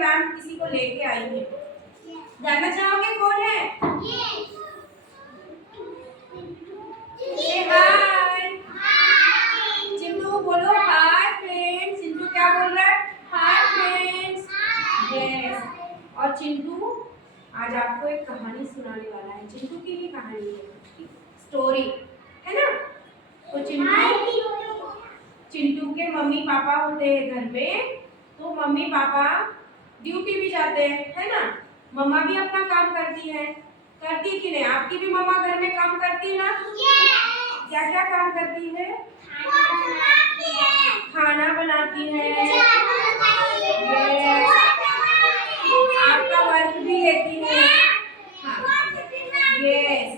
Ma'am किसी को लेके आई है। जानना चाहोगे कौन है? हाय चिंटू, बोलो हाय फ्रेंड्स। चिंटू क्या बोल रहा है? Hi friends. यस। और चिंटू आज आपको एक कहानी सुनाने वाला है। चिंटू की ही कहानी है, स्टोरी है ना। तो चिंटू के मम्मी पापा होते हैं घर में। तो मम्मी पापा ड्यूटी भी जाते हैं, है ना। मम्मा भी अपना काम करती है। करती कि नहीं? आपकी भी मम्मा घर में काम करती ना? क्या क्या काम करती है? खाना बनाती है, आपका वर्क भी लेती है। यस।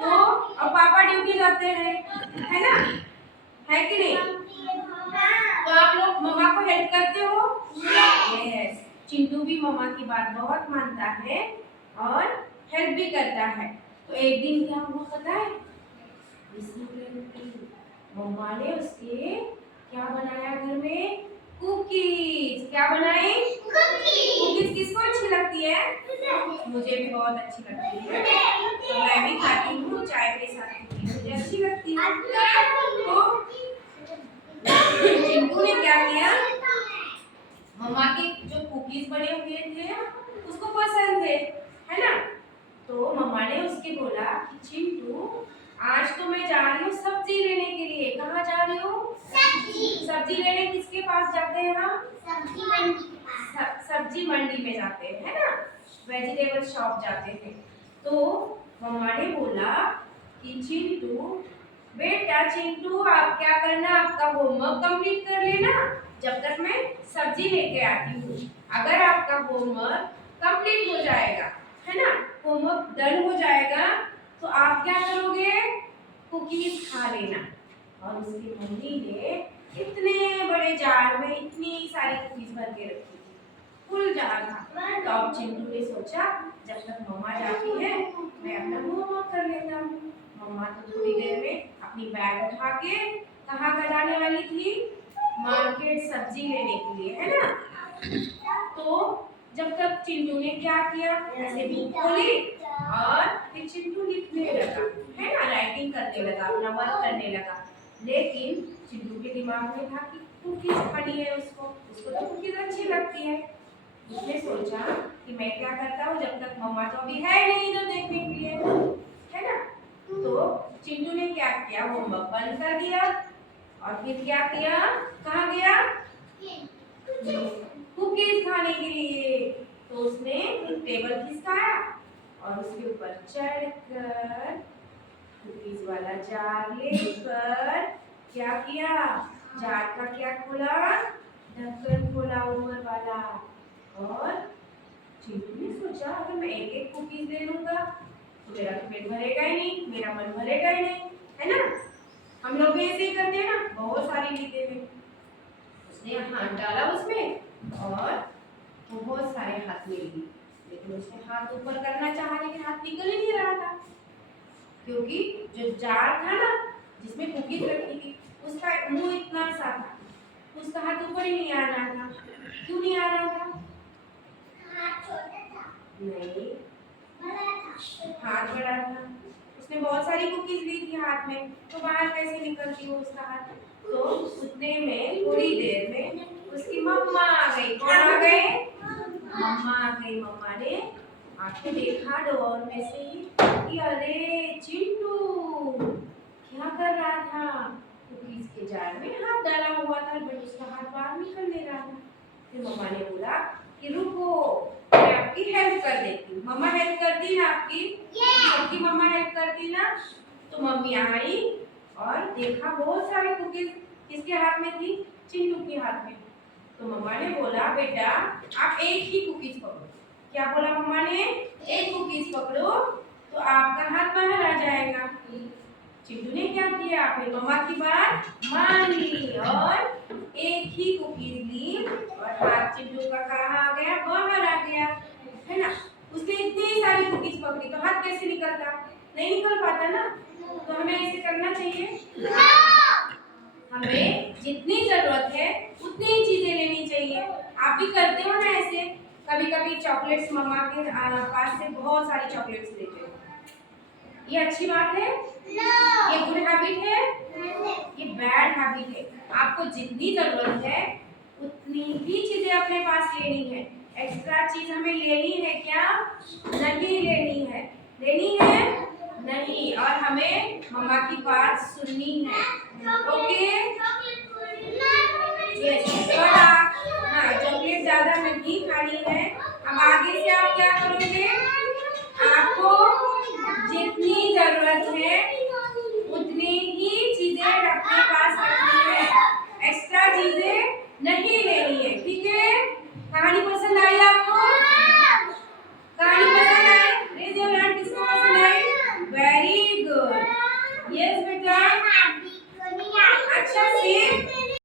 तो अब पापा ड्यूटी जाते हैं, है ना, है कि नहीं? तो आप लोग मम्मा को हेल्प करते हो? यस। चिंटू भी मम्मा की बात बहुत मानता है और हेल्प भी करता है। तो एक दिन क्या हुआ पता है? मम्मा ने उसके क्या बनाया घर में? कुकीज। क्या बनाए? कुकीज किसको अच्छी लगती है? मुझे भी बहुत अच्छी लगती है। तो मैं भी खाती हूँ चाय के साथ। कुकीज मुझे अच्छी लगती है। तो चिंटू ने क्या किया? मम्मा के जो कुकीज बने हुए थे उसको पसंद थे, है ना। तो मम्मा ने उसके बोला कि चिंटू आज तो मैं जा रही हूँ सब्जी लेने के लिए। कहाँ जा रही हूँ? सब्जी लेने किसके पास जाते हैं हम? सब्जी मंडी में जाते हैं, है ना। वेजिटेबल शॉप जाते हैं। तो मम्मा ने बोला कि चिंटू बेटा, चिंटू आप क्या करना, आपका होमवर्क कंप्लीट कर लेना जब तक मैं सब्जी लेके आती हूँ। अगर आपका होमवर्क कंप्लीट हो जाएगा, है ना, होमवर्क डन हो जाएगा, तो आप क्या करोगे? कुकीज खा लेना। और उसकी मम्मी ने इतने बड़े जार में इतनी सारी कुकीज भर के रखी थी, फुल जार था। तो अब चिंटू ने सोचा जब तक मम्मा जाती है मैं अपना होमवर्क कर लेता हूँ। मम्मा तो थोड़ी देर में अपनी बैग उठा के कहाँ जाने वाली थी? मार्केट सब्जी लेने के लिए, है ना। तो जब तक चिंटू ने क्या किया? ऐसे बुक खोली और फिर चिंटू लिखने लगा, है ना, राइटिंग करने लगा, अपना वर्क करने लगा। लेकिन चिंटू के दिमाग में था कि कुकीज खानी है उसको तो कुकीज अच्छी लगती है। उसने सोचा कि मैं क्या करता हूँ, जब तक मम्मा तो अभी है नहीं इधर देखने के लिए, है ना। तो चिंटू ने क्या किया? होमवर्क बंद कर दिया और फिर क्या किया? कहाँ गया? कुकीज खाने के लिए। तो उसने टेबल खिसकाया और उसके ऊपर चढ़कर कुकीज वाला जार लेकर क्या किया? जार का क्या खोला? ढक्कन खोला ऊपर वाला। और चिंटू ने सोचा अगर मैं एक एक कुकीज ले लूंगा तो मेरा तो पेट भरेगा ही नहीं, मेरा मन भरेगा ही नहीं, है ना। हम लोग भी ऐसे ही करते हैं ना, बहुत सारी लेते हैं। उसने हाथ डाला उसमें और बहुत सारे हाथ में लिए, लेकिन उसने हाथ ऊपर करना चाहा लेकिन हाथ निकल ही नहीं रहा था, क्योंकि जो जार था ना जिसमें कुकीज रखी थी उसका मुंह इतना सा था, उसका हाथ ऊपर ही नहीं आ रहा था। क्यों नहीं आ रहा था? हाथ छोटा था। नहीं, हाथ बड़ा था। उसने बहुत सारी कुकीज ली थी हाथ में, तो बाहर कैसे निकलती वो उसका हाथ? तो उतने में थोड़ी देर में उसकी मम्मा आ गई। कौन आ गए? मम्मा आ गई। मम्मा ने आके देखा डोर में से कि अरे चिंटू क्या कर रहा था? कुकीज के जार में हाथ डाला हुआ था, बट उसका हाथ बाहर निकल नहीं रहा था। फिर मम्मा ने बोला कि रुको मैं आपकी हेल्प कर देती हूँ। मम्मा हेल्प करती ना आपकी? सबकी मम्मा हेल्प करती ना। तो मम्मी आई और देखा बहुत सारी कुकीज किसके हाथ में थी? चिंटू के हाथ में। तो मम्मा ने बोला बेटा आप एक ही कुकीज पकड़ो। क्या बोला मम्मा ने? एक कुकीज पकड़ो तो आपका हाथ बाहर आ जाएगा। चिंटू ने क्या किया? फिर मम्मा की बात मान ली और एक ही कुकीज ली और हाथ चिंटू का कहाँ आ गया? बाहर आ गया, है ना। उसने इतनी सारी कुकीज पकड़ी तो हाथ कैसे निकलता? नहीं निकल पाता ना। तो हमें ऐसे करना चाहिए, हमें जितनी जरूरत है उतनी ही चीजें लेनी चाहिए। आप भी करते हो ना ऐसे? मम्मा के पास से बहुत सारी चॉकलेट्स लेते हो। ये अच्छी बात है? ये गुड हैबिट है? ये बैड हैबिट है। आपको जितनी जरूरत है उतनी ही चीजें अपने पास लेनी है। एक्स्ट्रा चीज हमें लेनी है क्या? नहीं लेनी है। लेनी है नहीं, और हमें मम्मा की बात सुननी है। ओके? हाँ, चॉकलेट ज्यादा नहीं खानी है। अब आगे से आप क्या करोगे? आपको जितनी जरूरत है उतनी ही चीजें अपने पास रखनी है। एक्स्ट्रा चीजें नहीं लेनी है। ठीक है? कहानी पसंद आई आपको? कहानी पसंद आई? रेज योर हैंड, किसको पसंद आई? Very good. यस बेटा।